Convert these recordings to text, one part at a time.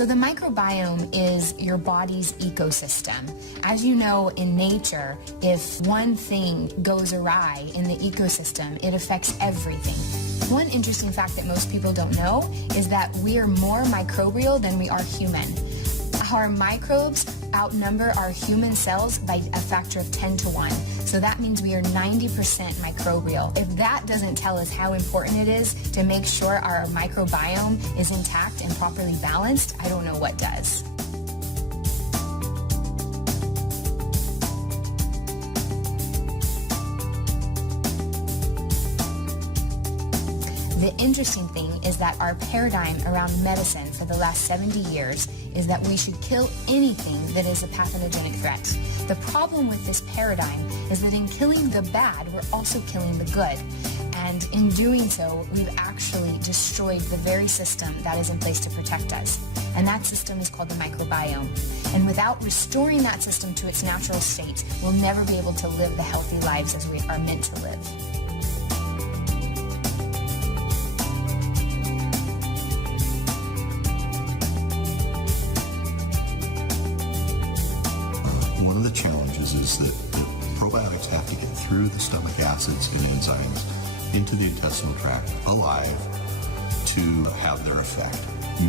So the microbiome is your body's ecosystem. As you know, in nature, if one thing goes awry in the ecosystem, it affects everything. One interesting fact that most people don't know is that we are more microbial than we are human. Our microbes outnumber our human cells by a factor of 10 to 1. So that means we are 90% microbial. If that doesn't tell us how important it is to make sure our microbiome is intact and properly balanced, I don't know what does. The interesting thing is that our paradigm around medicine for the last 70 years is that we should kill anything that is a pathogenic threat. The problem with this paradigm is that in killing the bad, we're also killing the good. And in doing so, we've actually destroyed the very system that is in place to protect us. And that system is called the microbiome. And without restoring that system to its natural state, we'll never be able to live the healthy lives as we are meant to live. One of the challenges is that probiotics have to get through the stomach acids and enzymes into the intestinal tract alive to have their effect.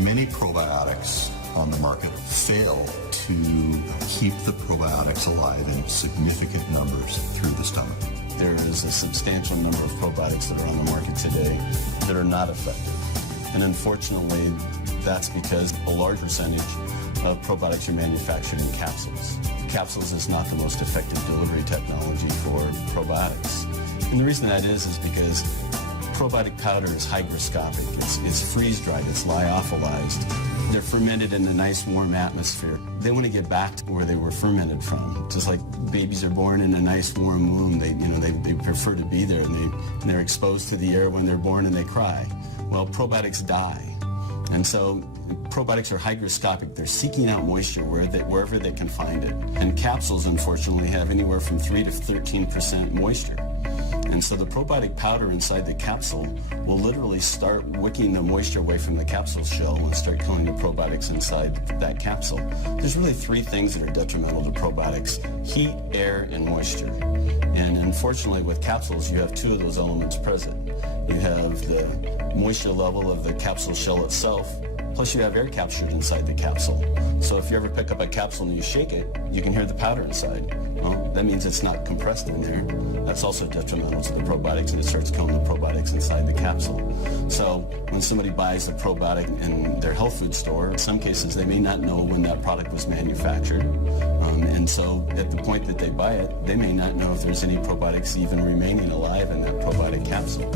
Many probiotics on the market fail to keep the probiotics alive in significant numbers through the stomach. There is a substantial number of probiotics that are on the market today that are not effective. And unfortunately, that's because a large percentage of probiotics are manufactured in capsules. Capsules is not the most effective delivery technology for probiotics. And the reason that is because probiotic powder is hygroscopic. It's freeze-dried, it's lyophilized. They're fermented in a nice warm atmosphere. They want to get back to where they were fermented from. Just like babies are born in a nice warm womb, they prefer to be there, and they're exposed to the air when they're born and they cry. Well, probiotics die. And so probiotics are hygroscopic. They're seeking out moisture wherever they can find it. And capsules, unfortunately, have anywhere from 3 to 13% moisture. And so the probiotic powder inside the capsule will literally start wicking the moisture away from the capsule shell and start killing the probiotics inside that capsule. There's really 3 things that are detrimental to probiotics: heat, air, and moisture. And unfortunately, with capsules, you have 2 of those elements present. You have the moisture level of the capsule shell itself, plus you have air captured inside the capsule. So if you ever pick up a capsule and you shake it, you can hear the powder inside. Well, that means it's not compressed in there. That's also detrimental to the probiotics, and it starts killing the probiotics inside the capsule. So when somebody buys a probiotic in their health food store, in some cases they may not know when that product was manufactured. And so at the point that they buy it, they may not know if there's any probiotics even remaining alive in that probiotic capsule.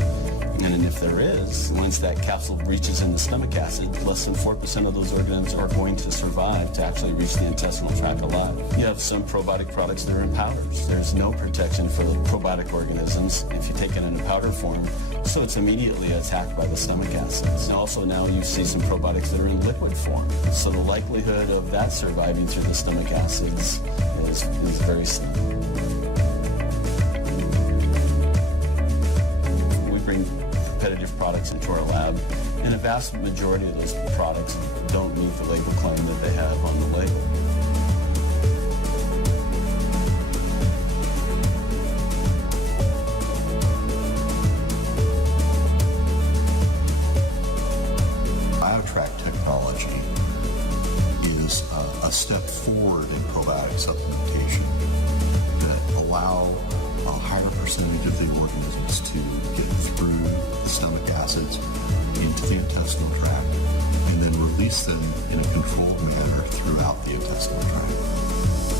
And if there is, once that capsule reaches in the stomach acid, less than 4% of those organisms are going to survive to actually reach the intestinal tract alive. You have some probiotic products that are in powders. There's no protection for the probiotic organisms if you take it in a powder form, so it's immediately attacked by the stomach acids. And also now you see some probiotics that are in liquid form, so the likelihood of that surviving through the stomach acids is very slim. We bring competitive products into our lab, and a vast majority of those products don't meet the label claim that they have on the label. Tract technology is a step forward in probiotic supplementation that allow a higher percentage of the organisms to get through the stomach acids into the intestinal tract and then release them in a controlled manner throughout the intestinal tract.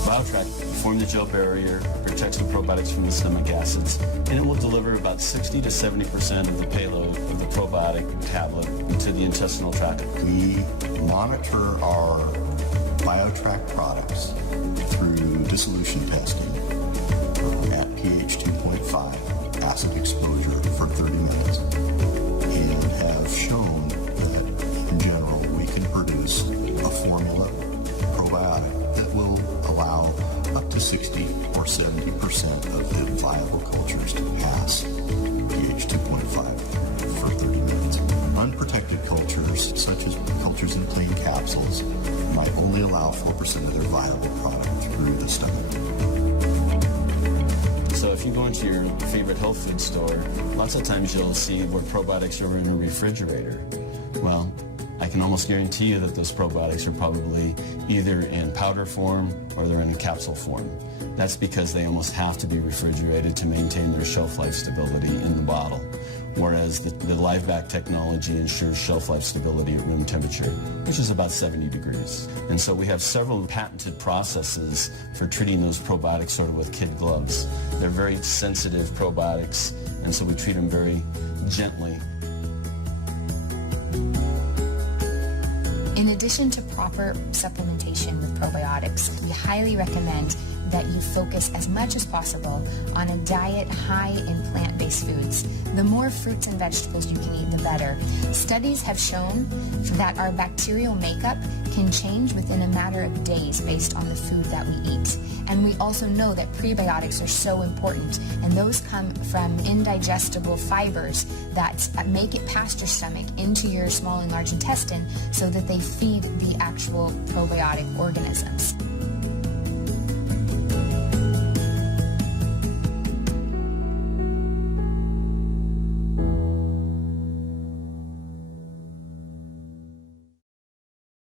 BioTract forms the gel barrier, protects the probiotics from the stomach acids, and it will deliver about 60 to 70% of the payload of the probiotic tablet into the intestinal tract. We monitor our BioTract products through dissolution testing at pH 2.5 acid exposure for 30 minutes and have shown that in general we can produce a formula probiotic that will allow up to 60 or 70% of the viable cultures to pass pH 2.5 for 30 minutes. Unprotected cultures, such as cultures in plain capsules, might only allow 4% of their viable product through the stomach. So if you go into your favorite health food store, lots of times you'll see where probiotics are in a refrigerator. Well, I can almost guarantee you that those probiotics are probably either in powder form or they're in capsule form. That's because they almost have to be refrigerated to maintain their shelf life stability in the bottle, whereas the live-back technology ensures shelf life stability at room temperature, which is about 70 degrees. And so we have several patented processes for treating those probiotics sort of with kid gloves. They're very sensitive probiotics, and so we treat them very gently. In addition to proper supplementation with probiotics, we highly recommend that you focus as much as possible on a diet high in plant-based foods. The more fruits and vegetables you can eat, the better. Studies have shown that our bacterial makeup can change within a matter of days based on the food that we eat. And we also know that prebiotics are so important, and those come from indigestible fibers that make it past your stomach into your small and large intestine so that they feed the actual probiotic organisms.